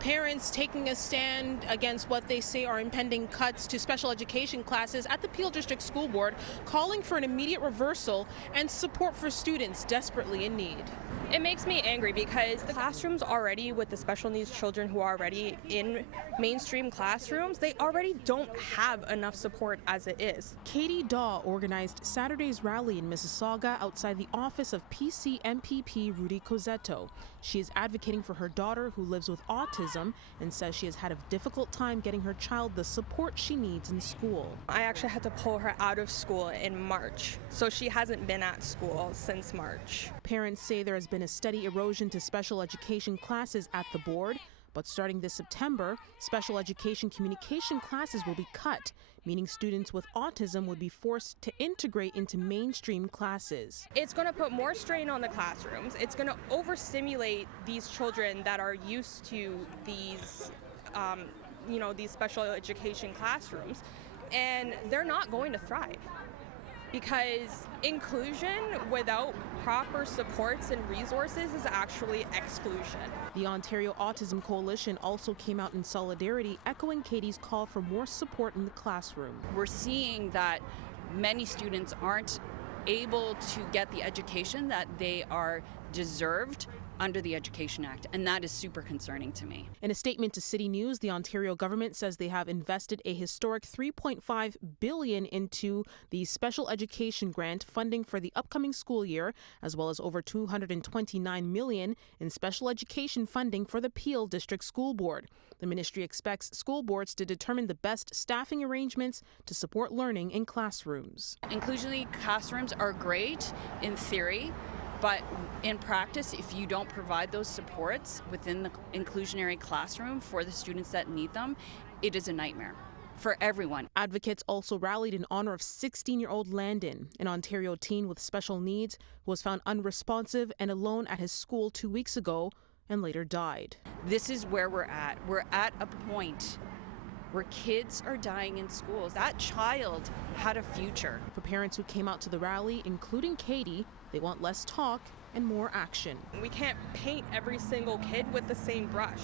Parents taking a stand against what they say are impending cuts to special education classes at the Peel District School Board, calling for an immediate reversal and support for students desperately in need. It makes me angry because the classrooms already, with the special needs children who are already in mainstream classrooms, they already don't have enough support as it is. Katie Daw organized Saturday's rally in Mississauga outside the office of PC MPP Rudy Cozetto. She is advocating for her daughter who lives with autism and says she has had a difficult time getting her child the support she needs in school. I actually had to pull her out of school in March, so she hasn't been at school since March. Parents say there has been a steady erosion to special education classes at the board, but starting this September, special education communication classes will be cut, meaning students with autism would be forced to integrate into mainstream classes. It's going to put more strain on the classrooms. It's going to overstimulate these children that are used to these, these special education classrooms, and they're not going to thrive. Because inclusion without proper supports and resources is actually exclusion. The Ontario Autism Coalition also came out in solidarity, echoing Katie's call for more support in the classroom. We're seeing that many students aren't able to get the education that they are deserved under the Education Act, and that is super concerning to me. In a statement to CityNews, the Ontario government says they have invested a historic $3.5 billion into the special education grant funding for the upcoming school year, as well as over $229 million in special education funding for the Peel District School Board. The ministry expects school boards to determine the best staffing arrangements to support learning in classrooms. Inclusionary classrooms are great in theory, but in practice, if you don't provide those supports within the inclusionary classroom for the students that need them, it is a nightmare for everyone. Advocates also rallied in honor of 16-year-old Landon, an Ontario teen with special needs who was found unresponsive and alone at his school 2 weeks ago and later died. This is where we're at. We're at a point where kids are dying in schools. That child had a future. For parents who came out to the rally, including Katie, they want less talk and more action. We can't paint every single kid with the same brush.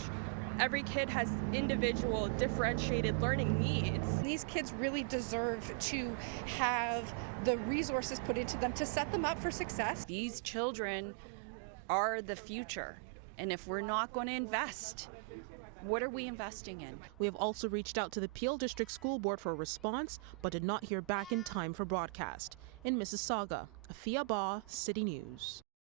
Every kid has individual, differentiated learning needs. These kids really deserve to have the resources put into them to set them up for success. These children are the future, and if we're not going to invest, what are we investing in? We have also reached out to the Peel District School Board for a response, but did not hear back in time for broadcast. In Mississauga, Afua Baah, City News.